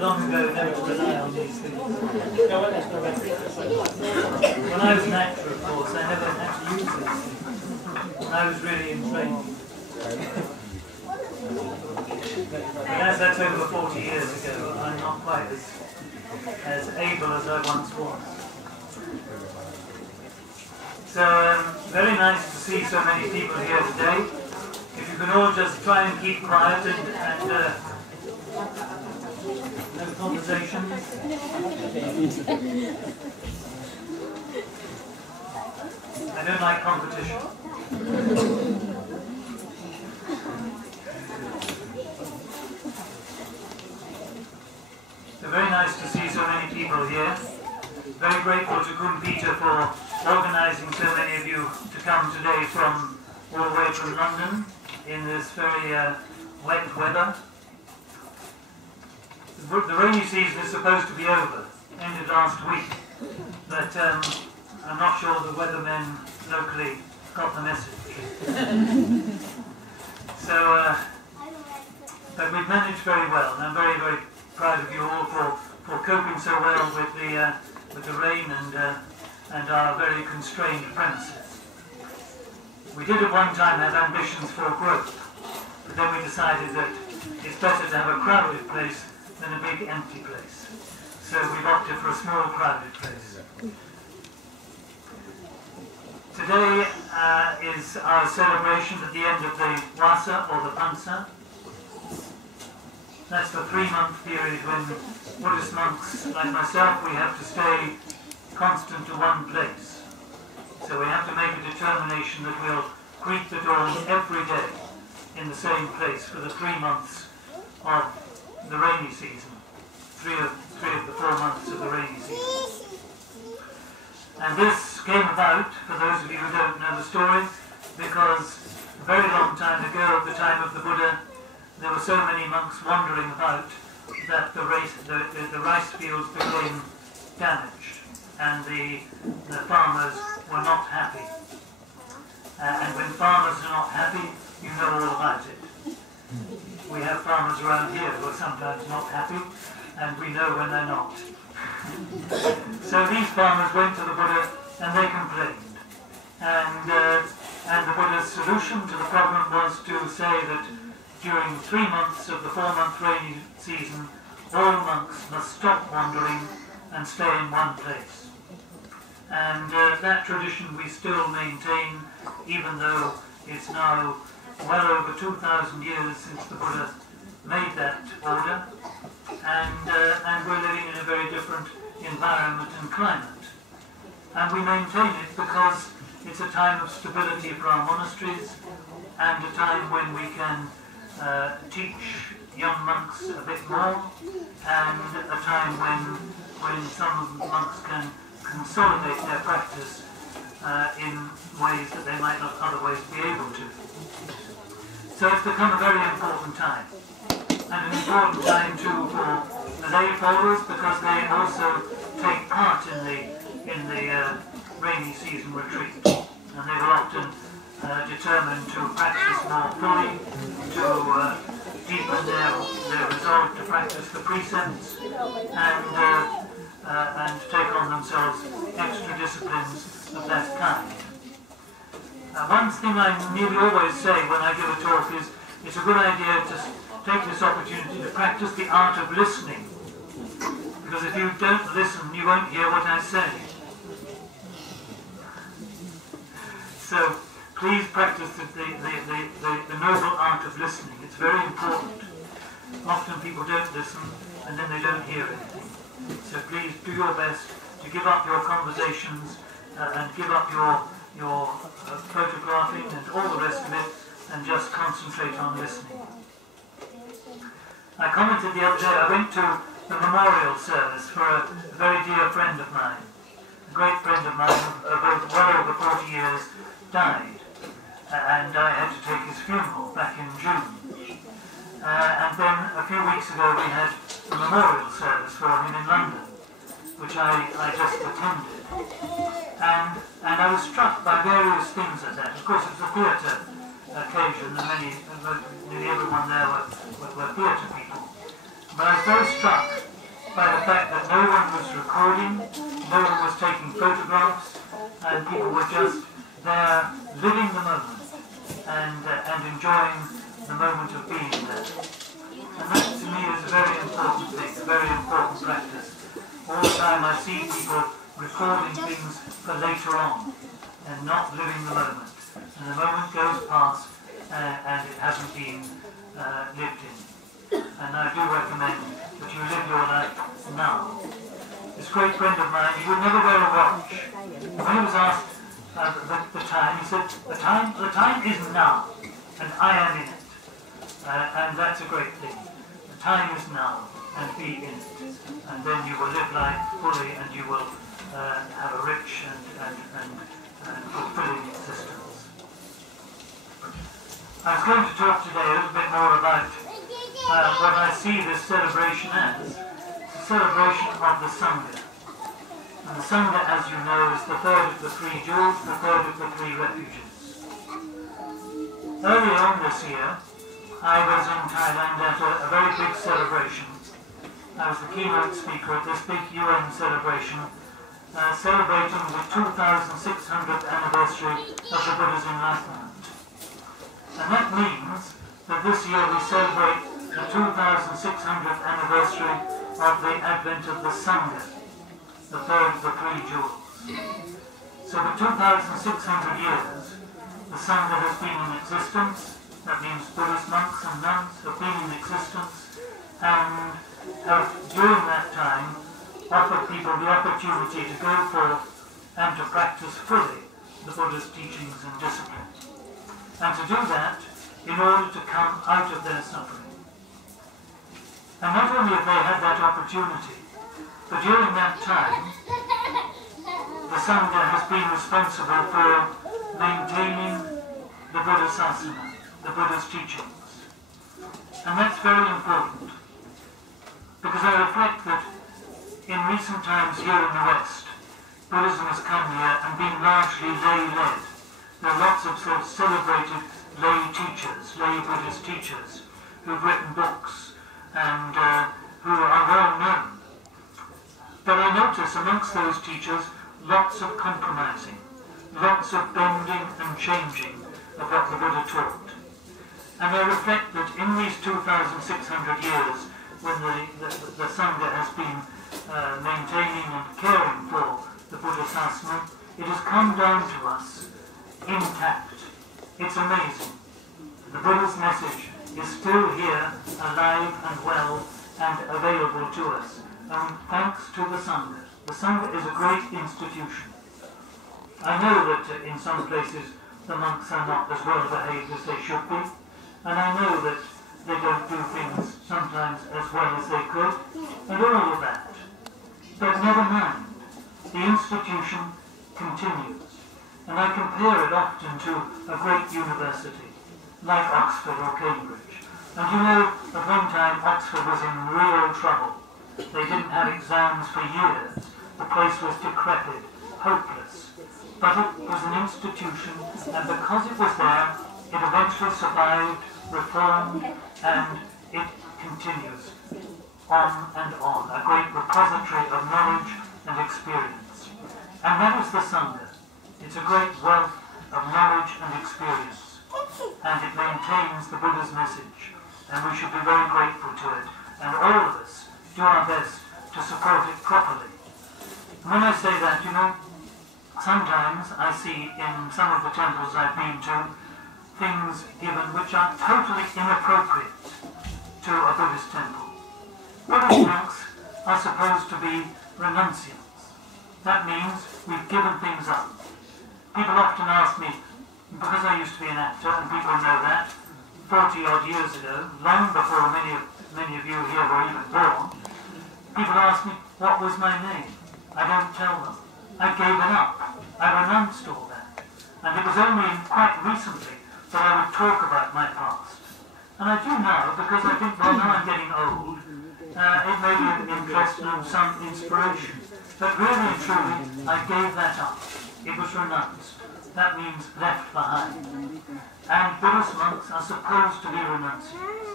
learned long ago never to rely on these things. When I was an actor, of course, I never had to use these things. I was really in training. But that's over 40 years ago, I'm not quite as able as I once was. So, very nice to see so many people here today. If you can all just try and keep quiet and no conversations. I don't like competition. So very nice to see so many people here. Very grateful to Kun Peter for organising so many of you to come today from all the way from London in this very wet weather. The rainy season is supposed to be over, ended last week, but I'm not sure the weathermen locally got the message. So, but we've managed very well, and I'm very, very proud of you all for coping so well with the rain and our very constrained premises. We did at one time have ambitions for growth, but then we decided that it's better to have a crowded place than a big empty place. So we've opted for a small crowded place. Today is our celebration at the end of the Wasa or the Pansa. That's the 3-month period when Buddhist monks like myself, we have to stay constant to one place. So we have to make a determination that we'll greet the dawn every day in the same place for the 3 months of the rainy season. Three of the 4 months of the rainy season. And this came about, for those of you who don't know the story, because a very long time ago, at the time of the Buddha, there were so many monks wandering about that the rice fields became damaged and the farmers were not happy. And when farmers are not happy, you know all about it. We have farmers around here who are sometimes not happy, and we know when they're not. So these farmers went to the Buddha and they complained. And the Buddha's solution to the problem was to say that during 3 months of the 4-month rainy season, all monks must stop wandering and stay in one place. And that tradition we still maintain, even though it's now well over 2,000 years since the Buddha made that order, and we're living in a very different environment and climate. And we maintain it because it's a time of stability for our monasteries, and a time when we can teach young monks a bit more, and a time when some monks can consolidate their practice in ways that they might not otherwise be able to. So it's become a very important time, and an important time too for the lay followers, because they also take part in the rainy season retreat, and they will often determined to practice more fully, to deepen their resolve to practice the precepts, and take on themselves extra disciplines of that kind. One thing I nearly always say when I give a talk is it's a good idea to take this opportunity to practice the art of listening, because if you don't listen, you won't hear what I say. So please practice the noble art of listening. It's very important. Often people don't listen and then they don't hear anything. So please do your best to give up your conversations and give up your photographing and all the rest of it, and just concentrate on listening. I commented the other day, I went to the memorial service for a very dear friend of mine. A great friend of mine, well over 40 years, died. And I had to take his funeral back in June. And then a few weeks ago we had a memorial service for him in London, which I just attended. And I was struck by various things at that. Of course, it was a theatre occasion, and nearly everyone there were theatre people. But I was very struck by the fact that no one was recording, no one was taking photographs, and people were just there living the moment and enjoying the moment of being there. And that to me is a very important thing, a very important practice. All the time I see people recording things for later on and not living the moment. And the moment goes past and it hasn't been lived in. And I do recommend that you live your life now. This great friend of mine, he would never wear a watch. When he was asked the time, he said, the time is now, and I am in it. And that's a great thing. The time is now, and be in it. And then you will live life fully, and you will have a rich and fulfilling existence. I was going to talk today a little bit more about what I see this celebration as. It's a celebration of the Sangha. And the Sangha, as you know, is the third of the three jewels, the third of the three refuges. Early on this year, I was in Thailand at a very big celebration. I was the keynote speaker at this big UN celebration, celebrating the 2600th anniversary of the Buddha's enlightenment. And that means that this year we celebrate the 2600th anniversary of the advent of the Sangha, the third of the three jewels. So for 2,600 years, the Sangha has been in existence. That means Buddhist monks and nuns have been in existence and have, during that time, offered people the opportunity to go forth and to practice fully the Buddha's teachings and discipline. And to do that in order to come out of their suffering. And not only have they had that opportunity, but during that time, the Sangha has been responsible for maintaining the Buddha's asana, the Buddha's teachings. And that's very important, because I reflect that in recent times here in the West, Buddhism has come here and been largely lay-led. There are lots of sort of celebrated lay teachers, lay Buddhist teachers, who've written books and who are well known. But I notice amongst those teachers lots of compromising, lots of bending and changing of what the Buddha taught. And I reflect that in these 2,600 years, when the Sangha has been maintaining and caring for the Buddha's asana, it has come down to us intact. It's amazing. The Buddha's message is still here, alive and well, and available to us. And thanks to the Sangha. The Sangha is a great institution. I know that in some places the monks are not as well behaved as they should be, and I know that they don't do things sometimes as well as they could, and all of that. But never mind, the institution continues, and I compare it often to a great university, like Oxford or Cambridge. And you know, at one time Oxford was in real trouble. They didn't have exams for years. The place was decrepit, hopeless. But it was an institution, and because it was there, it eventually survived, reformed, and it continues on and on, a great repository of knowledge and experience. And that is the Sangha. It's a great wealth of knowledge and experience, and it maintains the Buddha's message, and we should be very grateful to it, and all of us do our best to support it properly. And when I say that, you know, sometimes I see in some of the temples I've been to things given which are totally inappropriate to a Buddhist temple. Buddhist monks are supposed to be renunciants. That means we've given things up. People often ask me, because I used to be an actor, and people know that, 40 odd years ago, long before many of you here were even born, people ask me, what was my name? I don't tell them. I gave it up. I renounced all that. And it was only quite recently that I would talk about my past. And I do now, because I think, well, now I'm getting old, it may be of interest and some inspiration. But really and truly, I gave that up. It was renounced. That means left behind. And Buddhist monks are supposed to be renunciates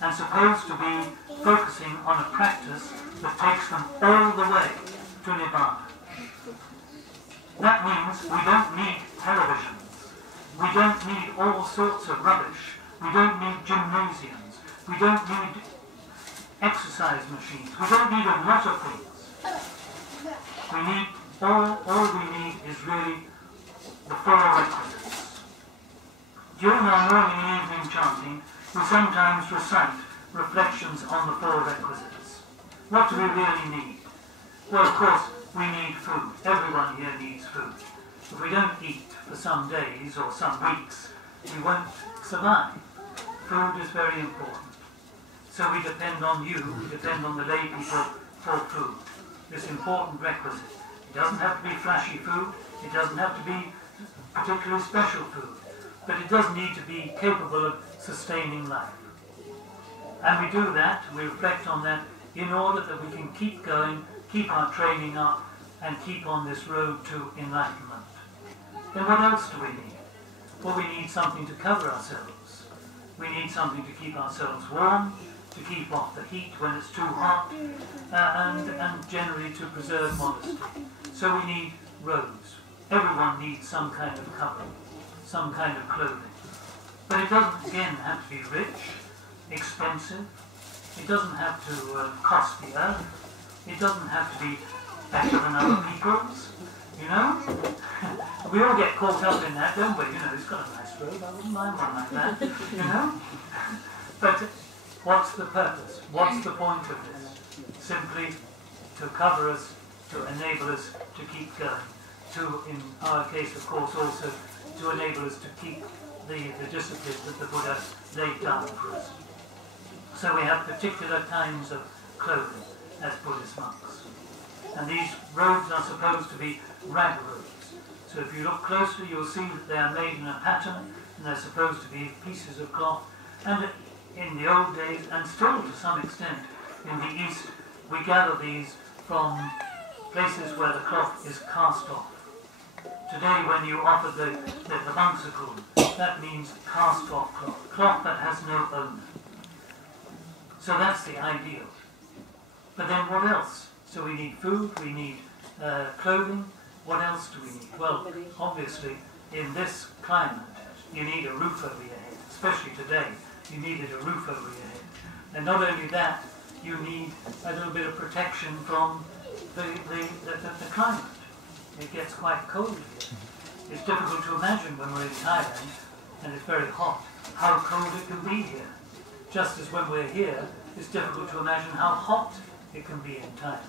and supposed to be focusing on a practice that takes them all the way to Nibbana. That means we don't need televisions. We don't need all sorts of rubbish. We don't need gymnasiums. We don't need exercise machines. We don't need a lot of things. We need, all we need is really the four requisites. During our morning and evening chanting, we sometimes recite reflections on the four requisites. What do we really need? Well, of course, we need food. Everyone here needs food. If we don't eat for some days or some weeks, we won't survive. Food is very important. So we depend on you, we depend on the lay people for food. This important requisite. It doesn't have to be flashy food, it doesn't have to be particularly special food, but it does need to be capable of sustaining life. And we do that, we reflect on that, in order that we can keep going, keep our training up, and keep on this road to enlightenment. Then what else do we need? Well, we need something to cover ourselves. We need something to keep ourselves warm, to keep off the heat when it's too hot, and generally to preserve modesty. So we need robes. Everyone needs some kind of covering, some kind of clothing. But it doesn't, again, have to be rich, expensive. It doesn't have to cost the earth. It doesn't have to be better than other people's, you know? We all get caught up in that, don't we? You know, he's got a nice robe, I wouldn't mind one like that, you know? But what's the purpose? What's the point of this? Simply to cover us, to enable us to keep going. To, in our case, of course, also to enable us to keep the discipline that the Buddha laid down for us. So we have particular kinds of clothing as Buddhist monks. And these robes are supposed to be rag robes. So if you look closely, you'll see that they are made in a pattern, and they're supposed to be pieces of cloth. And in the old days, and still to some extent in the East, we gather these from places where the cloth is cast off. Today, when you offer the bangsakum, that means cast off cloth, cloth that has no owner. So that's the ideal. But then what else? So we need food, we need clothing. What else do we need? Well, obviously, in this climate, you need a roof over your head. Especially today, you needed a roof over your head. And not only that, you need a little bit of protection from the climate. It gets quite cold here. It's difficult to imagine when we're in Thailand, and it's very hot, how cold it can be here. Just as when we're here, it's difficult to imagine how hot it can be in Thailand.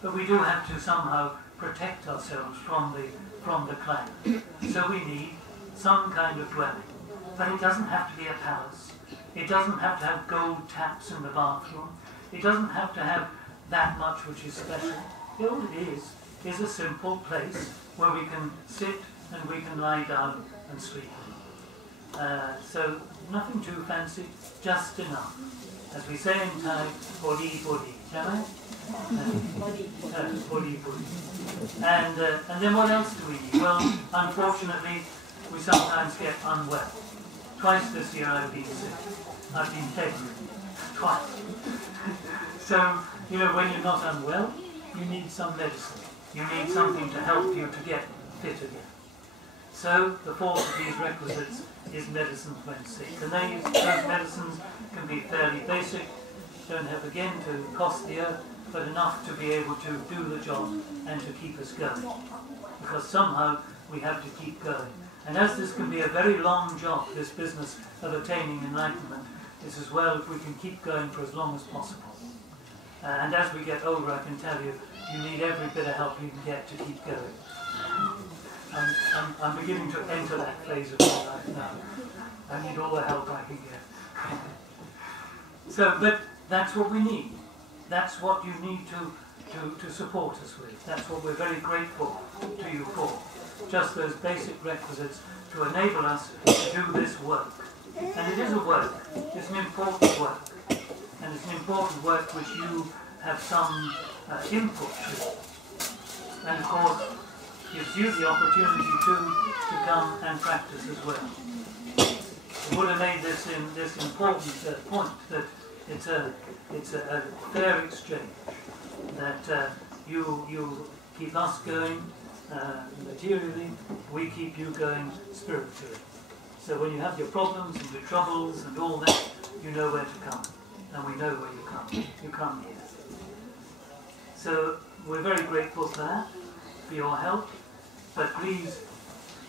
But we do have to somehow protect ourselves from the climate. So we need some kind of dwelling. But it doesn't have to be a palace. It doesn't have to have gold taps in the bathroom. It doesn't have to have that much which is special. All it is a simple place where we can sit and we can lie down and sleep. So nothing too fancy, just enough. As we say in Thai, body, body. Shall I? Body. And then what else do we need? Well, unfortunately, we sometimes get unwell. Twice this year I've been sick. I've been bedridden. Twice. So, you know, when you're not unwell, you need some medicine. You need something to help you to get fit again. So, the fourth of these requisites is medicine when sick. And those medicines can be fairly basic, don't have again to cost the earth, but enough to be able to do the job and to keep us going. Because somehow we have to keep going. And as this can be a very long job, this business of attaining enlightenment, it's as well if we can keep going for as long as possible. And as we get older, I can tell you, you need every bit of help you can get to keep going. I'm beginning to enter that phase of my life now. I need all the help I can get. So, but that's what we need. That's what you need to support us with. That's what we're very grateful to you for. Just those basic requisites to enable us to do this work. And it is a work. It's an important work. And it's an important work which you have some input to. And of course, gives you the opportunity to come and practice as well. The Buddha made this important point that it's a fair exchange, that you keep us going materially, we keep you going spiritually. So when you have your problems and your troubles and all that, you know where to come, and we know where you come. You come here. So we're very grateful for that, for your help, but please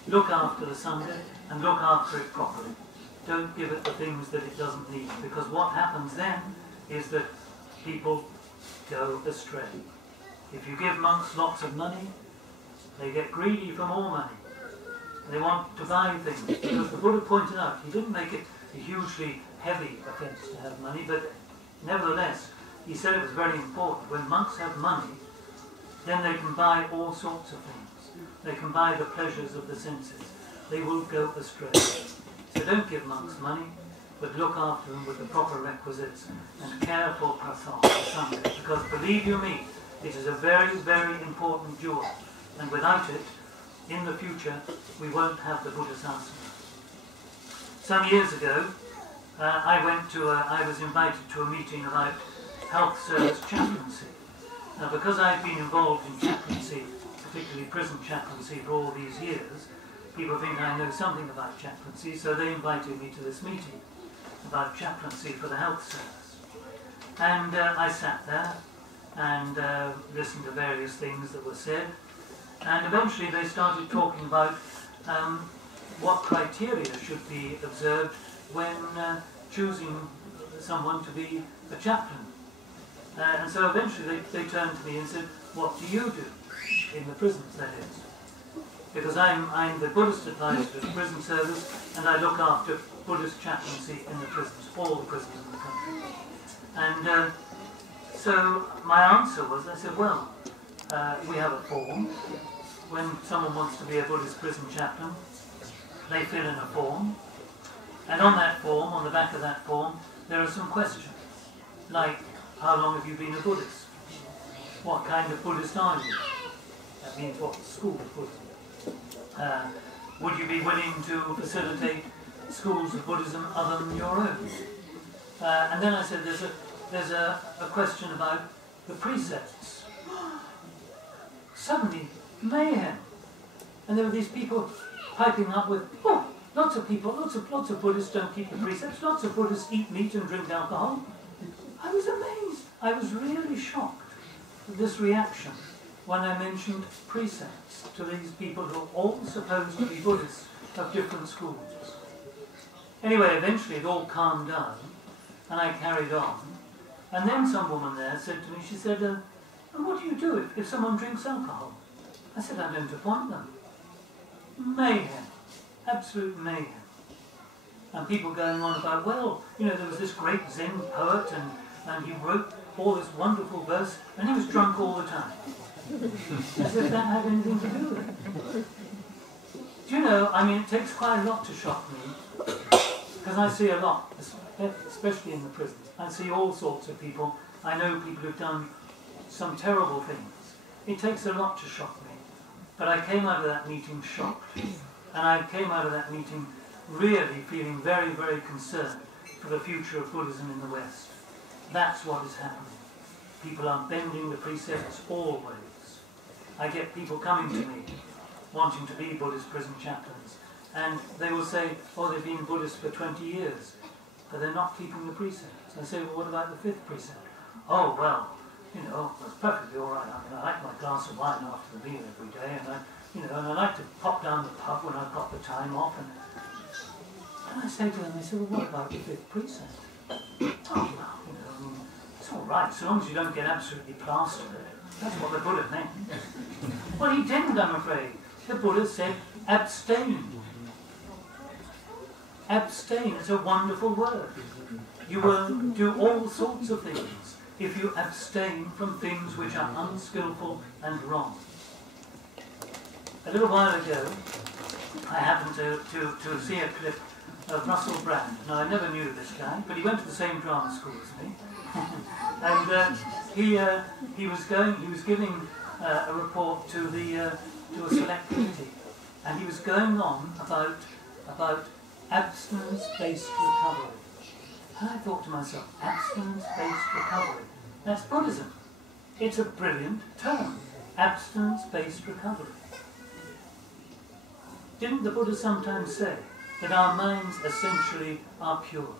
look after the Sangha and look after it properly. Don't give it the things that it doesn't need, because what happens then is that people go astray. If you give monks lots of money, they get greedy for more money. They want to buy things, because the Buddha pointed out, he didn't make it a hugely heavy offence to have money, but nevertheless, he said it was very important. When monks have money, then they can buy all sorts of things. They can buy the pleasures of the senses. They will go astray. So don't give monks money, but look after them with the proper requisites and care for prasad, the Sangha. Because believe you me, it is a very, very important jewel. And without it, in the future, we won't have the Buddhasasana. Some years ago, I was invited to a meeting about health service chaplaincy. Now, because I've been involved in chaplaincy, particularly prison chaplaincy, for all these years, people think I know something about chaplaincy, so they invited me to this meeting about chaplaincy for the health service. And I sat there and listened to various things that were said, and eventually they started talking about what criteria should be observed when choosing someone to be a chaplain. And so eventually they turned to me and said, what do you do in the prisons, that is? Because I'm the Buddhist advisor to the prison service, and I look after Buddhist chaplaincy in the prisons, all the prisons in the country. And so my answer was, I said, well, we have a form. When someone wants to be a Buddhist prison chaplain, they fill in a form. And on that form, on the back of that form, there are some questions, like, how long have you been a Buddhist? What kind of Buddhist are you? That means what school of Buddhism? Would you be willing to facilitate schools of Buddhism other than your own? And then I said, there's a question about the precepts. Suddenly, mayhem. And there were these people piping up with, oh, lots of people, lots of Buddhists don't keep the precepts, lots of Buddhists eat meat and drink alcohol. I was amazed. I was really shocked at this reaction when I mentioned precepts to these people who are all supposed to be Buddhists of different schools. Anyway, eventually it all calmed down, and I carried on. And then some woman there said to me, she said, and what do you do if someone drinks alcohol? I said, I don't appoint them. Mayhem. Absolute mayhem. And people going on about, well, there was this great Zen poet, and he wrote all this wonderful verse, and he was drunk all the time. As if that had anything to do with it. Do you know, it takes quite a lot to shock me, because I see a lot, especially in the prisons. I see all sorts of people. I know people who've done some terrible things. It takes a lot to shock me. But I came out of that meeting shocked. And I came out of that meeting really feeling very, very concerned for the future of Buddhism in the West. That's what is happening. People are bending the precepts always. I get people coming to me wanting to be Buddhist prison chaplains, and they will say, oh, they've been Buddhist for 20 years, but they're not keeping the precepts. I say, well, what about the 5th precept? Oh, well, it's perfectly all right. I like my glass of wine after the meal every day, and I like to pop down the pub when I've got the time off. And I say to them, they say, well, what about the 5th precept? Oh, well, it's all right, so long as you don't get absolutely plastered. That's what the Buddha meant. Well, he didn't, I'm afraid. The Buddha said, abstain. Abstain, it's a wonderful word. You will do all sorts of things if you abstain from things which are unskillful and wrong. A little while ago, I happened to see a clip of Russell Brand. Now, I never knew this guy, but he went to the same drama school as me. And he was giving a report to the to a select committee, and he was going on about abstinence-based recovery. And I thought to myself, abstinence-based recovery, that's Buddhism. It's a brilliant term, abstinence-based recovery. Didn't the Buddha sometimes say that our minds essentially are pure?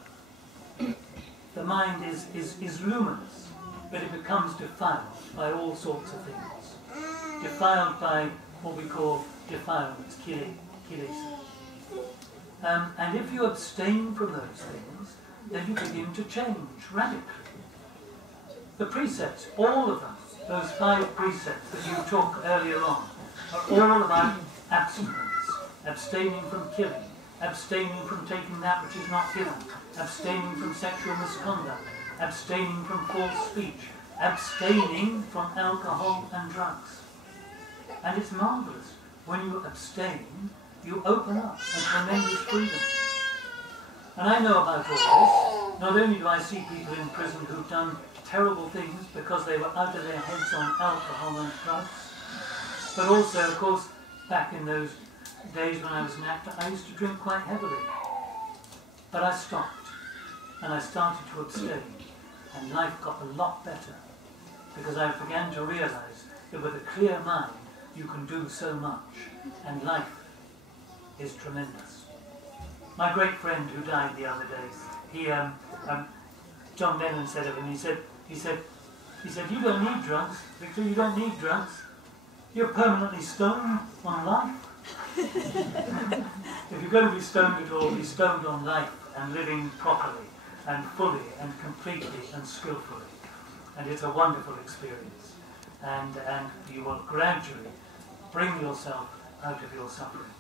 The mind is luminous, but it becomes defiled by all sorts of things. Defiled by what we call defilements, kilesa. And if you abstain from those things, then you begin to change radically. The precepts, all of them, those 5 precepts that you took earlier on, are all about abstinence, abstaining from killing, abstaining from taking that which is not given, abstaining from sexual misconduct, abstaining from false speech, abstaining from alcohol and drugs. And it's marvellous. When you abstain, you open up a tremendous freedom. And I know about all this. Not only do I see people in prison who've done terrible things because they were out of their heads on alcohol and drugs, but also, of course, back in those days when I was an actor, I used to drink quite heavily. But I stopped, and I started to abstain, and life got a lot better, because I began to realise that with a clear mind you can do so much, and life is tremendous. My great friend who died the other day, John Lennon said of him, he said, you don't need drugs, Victor, you don't need drugs. You're permanently stoned on life. If you're going to be stoned at all, be stoned on life and living properly and fully and completely and skillfully. And it's a wonderful experience. And you will gradually bring yourself out of your suffering.